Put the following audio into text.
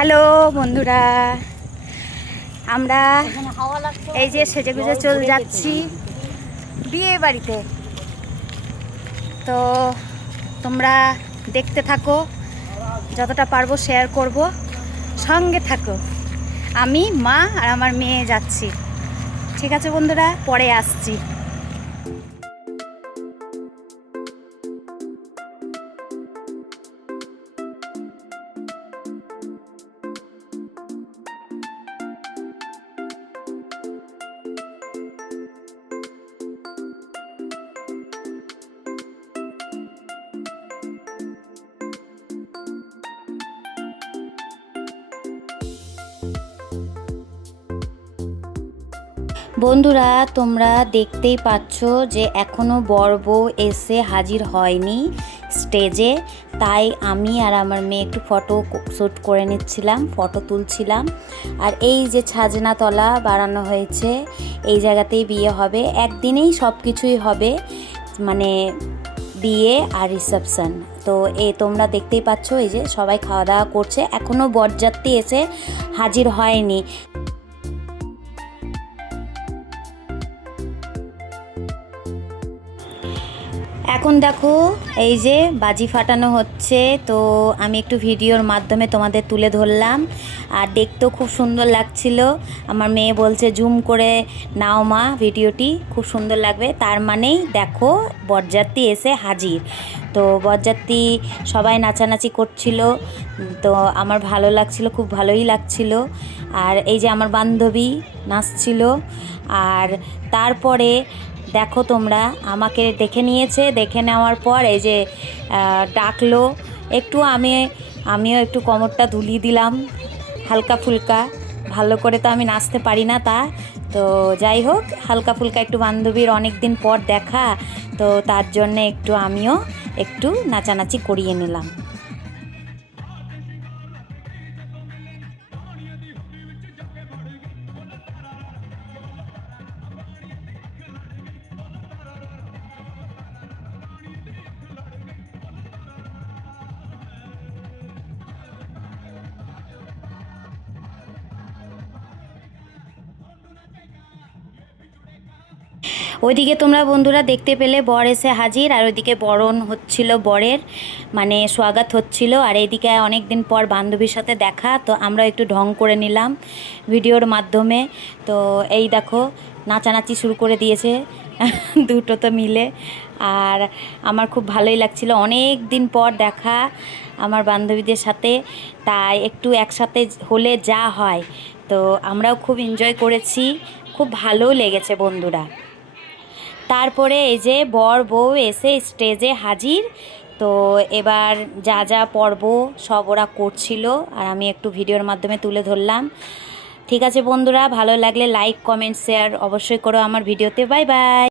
Hello বন্ধুরা, আমরা এই যে সেজেগুজে চলে যাচ্ছি বিয়ে বাড়িতে। তো তোমরা দেখতে থাকো, যতটা পারবো শেয়ার করব, সঙ্গে থাকো। আমি, মা আর আমার মেয়ে যাচ্ছি। ঠিক আছে বন্ধুরা, পরে আসছি। বন্ধুরা, তোমরা দেখতেই পাচ্ছ যে এখনও বর বউ এসে হাজির হয়নি স্টেজে। তাই আমি আর আমার মেয়ে একটু ফটো শ্যুট করে নিচ্ছিলাম, ফটো তুলছিলাম। আর এই যে ছাজনাতলা বানানো হয়েছে, এই জায়গাতেই বিয়ে হবে। একদিনেই সব কিছুই হবে, মানে বিয়ে আর রিসেপশন। তো তোমরা দেখতেই পাচ্ছ, এই যে সবাই খাওয়া দাওয়া করছে, এখনও বরযাত্রী এসে হাজির হয়নি। এখন দেখো এই যে বাজি ফাটানো হচ্ছে, তো আমি একটু ভিডিওর মাধ্যমে তোমাদের তুলে ধরলাম। আর দেখতেও খুব সুন্দর লাগছিল। আমার মেয়ে বলছে জুম করে নাও মা, ভিডিওটি খুব সুন্দর লাগবে। তার মানেই দেখো বরযাত্রী এসে হাজির। তো বরযাত্রী সবাই নাচানাচি করছিল, তো আমার ভালো লাগছিল, খুব ভালোই লাগছিল। আর এই যে আমার বান্ধবী নাচছিল। আর তারপরে দেখো তোমরা, আমাকে দেখে নিয়েছে, দেখে নেওয়ার পর এই যে ডাকলো একটু। আমিও একটু কোমরটা দুলিয়ে দিলাম হালকা ফুলকা। ভালো করে তো আমি নাচতে পারি না, তো যাই হোক, হালকা ফুলকা একটু, বান্ধবীর অনেক দিন পর দেখা, তো তার জন্যে একটু আমিও একটু নাচানাচি করিয়ে নিলাম। ওইদিকে তোমরা বন্ধুরা দেখতে পেলে বর এসে হাজির, আর ওইদিকে বরণ হচ্ছিল বরের, মানে স্বাগত হচ্ছিল। আর এইদিকে অনেক দিন পর বান্ধবীর সাথে দেখা, তো আমরা একটু ঢং করে নিলাম ভিডিওর মাধ্যমে। তো এই দেখো নাচানাচি শুরু করে দিয়েছে দুটো তো মিলে। আর আমার খুব ভালোই লাগছিল, অনেক দিন পর দেখা আমার বান্ধবীদের সাথে, তাই একটু একসাথে হলে যা হয়। তো আমরাও খুব এনজয় করেছি, খুব ভালোও লেগেছে বন্ধুরা। তারপরে এই যে বর বউ এসে স্টেজে হাজির। তো এবার যা যা পর্ব সব ওরা করছিল, আর আমি একটু ভিডিওর মাধ্যমে তুলে ধরলাম। ঠিক আছে বন্ধুরা, ভালো লাগলে লাইক কমেন্ট শেয়ার অবশ্যই করো আমার ভিডিওতে। Bye bye.